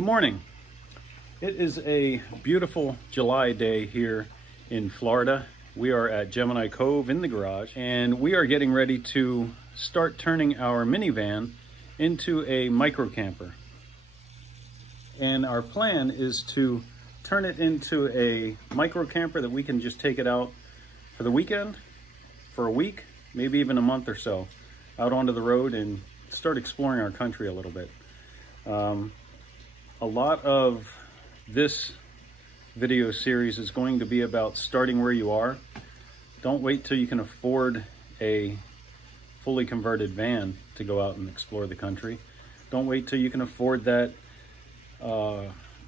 Good morning. It is a beautiful July day here in Florida. We are at Gemini Cove in the garage, and we are getting ready to start turning our minivan into a micro camper. And our plan is to turn it into a micro camper that we can just take it out for the weekend, for a week, maybe even a month or so, out onto the road and start exploring our country a little bit. A lot of this video series is going to be about starting where you are. Don't wait till you can afford a fully converted van to go out and explore the country. Don't wait till you can afford that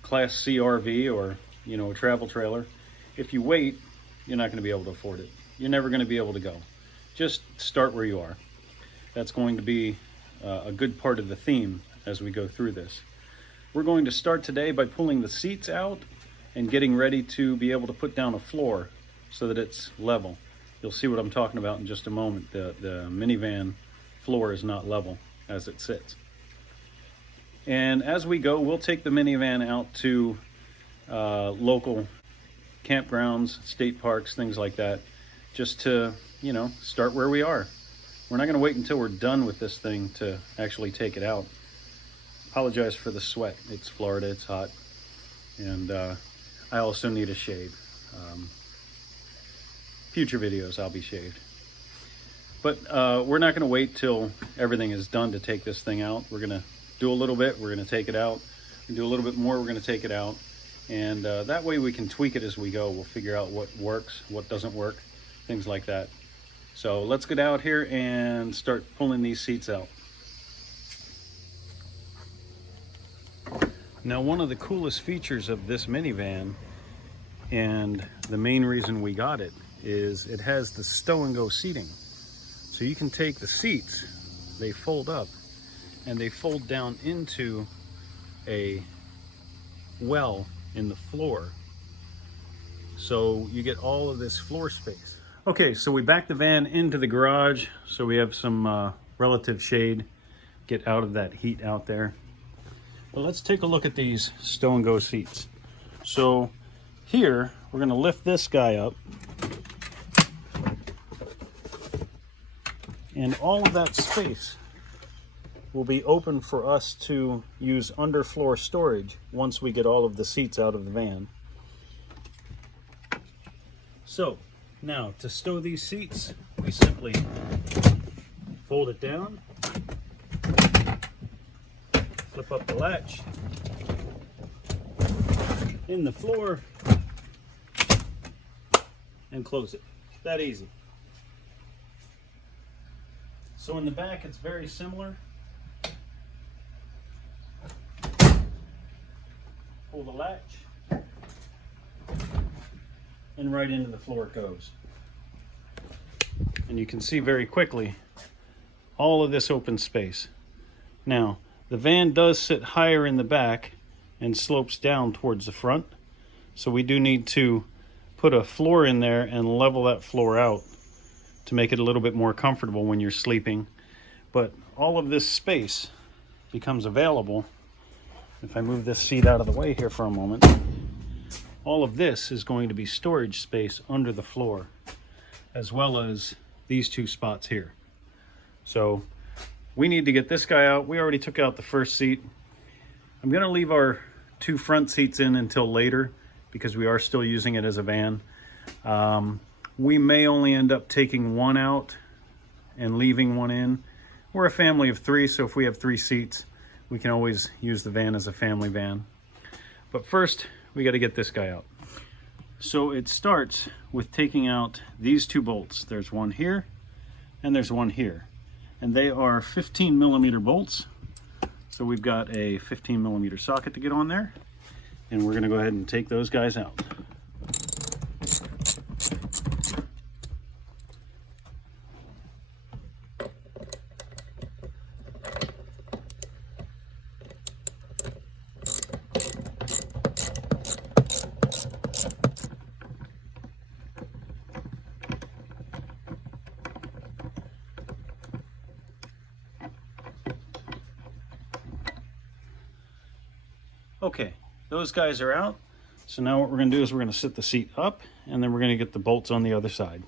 Class C RV or a travel trailer. If you wait, you're not going to be able to afford it. You're never going to be able to go. Just start where you are. That's going to be a good part of the theme as we go through this. We're going to start today by pulling the seats out and getting ready to be able to put down a floor so that it's level. You'll see what I'm talking about in just a moment. The minivan floor is not level as it sits. And as we go, we'll take the minivan out to local campgrounds, state parks, things like that, just to, start where we are. We're not going to wait until we're done with this thing to actually take it out. Apologize for the sweat. It's Florida, it's hot, and I also need a shave. Future videos I'll be shaved. But we're not going to wait till everything is done to take this thing out. We're going to do a little bit, we're going to take it out. We do a little bit more, we're going to take it out. And that way we can tweak it as we go. We'll figure out what works, what doesn't work, things like that. So let's get out here and start pulling these seats out. Now, one of the coolest features of this minivan, and the main reason we got it, is it has the stow and go seating. So you can take the seats, they fold up, and they fold down into a well in the floor. So you get all of this floor space. Okay, so we back the van into the garage so we have some relative shade, get out of that heat out there. But let's take a look at these stow and go seats. So here, we're gonna lift this guy up. And all of that space will be open for us to use underfloor storage once we get all of the seats out of the van. So now to stow these seats, we simply fold it down, flip up the latch in the floor, and close it. That easy. So in the back, it's very similar. Pull the latch, and right into the floor it goes. And you can see very quickly all of this open space. Now, the van does sit higher in the back and slopes down towards the front. So we do need to put a floor in there and level that floor out to make it a little bit more comfortable when you're sleeping. But all of this space becomes available. If I move this seat out of the way here for a moment, all of this is going to be storage space under the floor, as well as these two spots here. So we need to get this guy out. We already took out the first seat. I'm going to leave our two front seats in until later because we are still using it as a van. We may only end up taking one out and leaving one in. We're a family of three, so if we have 3 seats, we can always use the van as a family van. But first, we got to get this guy out. So it starts with taking out these 2 bolts. There's one here and there's one here. And they are 15mm bolts. So we've got a 15mm socket to get on there. And we're going to go ahead and take those guys out. those guys are out. So now what we're going to do is we're going to sit the seat up, and then we're going to get the bolts on the other side.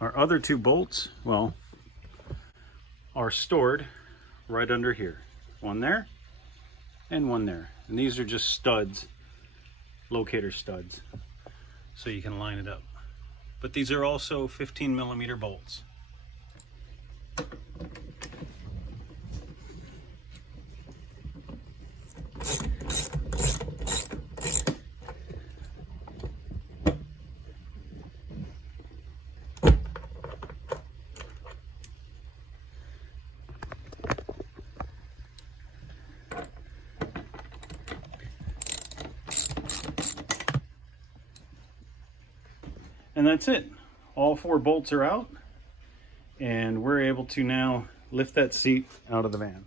Our other two bolts, well, are stored right under here. One there and one there. And these are just studs, locator studs, so you can line it up. But these are also 15mm bolts. And that's it. All 4 bolts are out, and we're able to now lift that seat out of the van.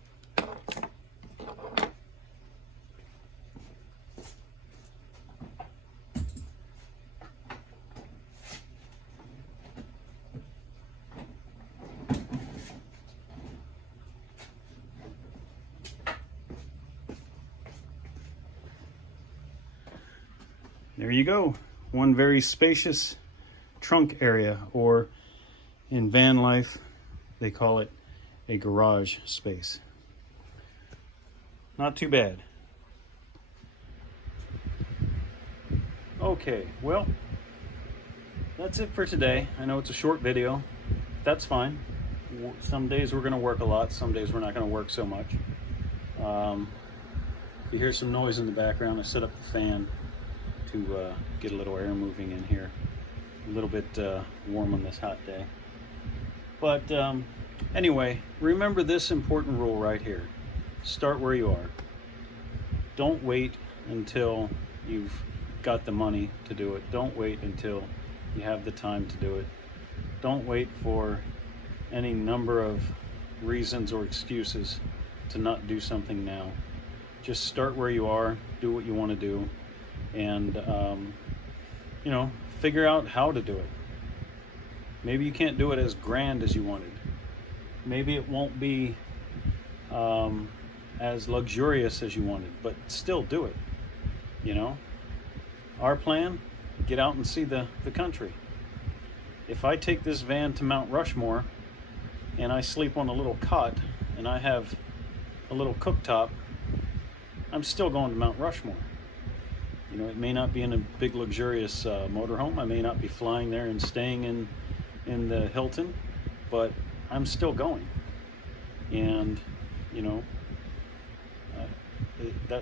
There you go. One very spacious trunk area, or in van life they call it a garage space. Not too bad. Okay, well, that's it for today. I know it's a short video. That's fine. Some days we're going to work a lot, some days we're not going to work so much. If you hear some noise in the background, I set up the fan to get a little air moving in here. A little bit warm on this hot day. But anyway, remember this important rule right here. Start where you are. Don't wait until you've got the money to do it. Don't wait until you have the time to do it. Don't wait for any number of reasons or excuses to not do something now. Just start where you are, do what you want to do, and you know, figure out how to do it. Maybe you can't do it as grand as you wanted. Maybe it won't be as luxurious as you wanted, but still do it. You know, our plan, get out and see the country. If I take this van to Mount Rushmore and I sleep on a little cot and I have a little cooktop, I'm still going to Mount Rushmore. You know, it may not be in a big luxurious motorhome. I may not be flying there and staying in the Hilton, but I'm still going. And you know,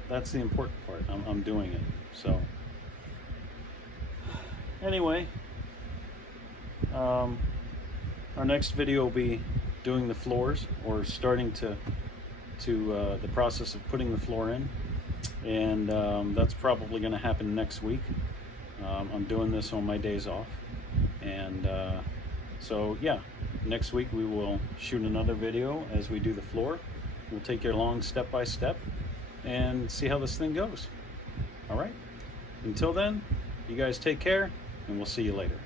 that's the important part. I'm doing it. So anyway, our next video will be doing the floors, or starting to the process of putting the floor in. And that's probably going to happen next week. I'm doing this on my days off, and so yeah, next week we will shoot another video as we do the floor. We'll take you along step by step and see how this thing goes. All right, until then, you guys take care, and we'll see you later.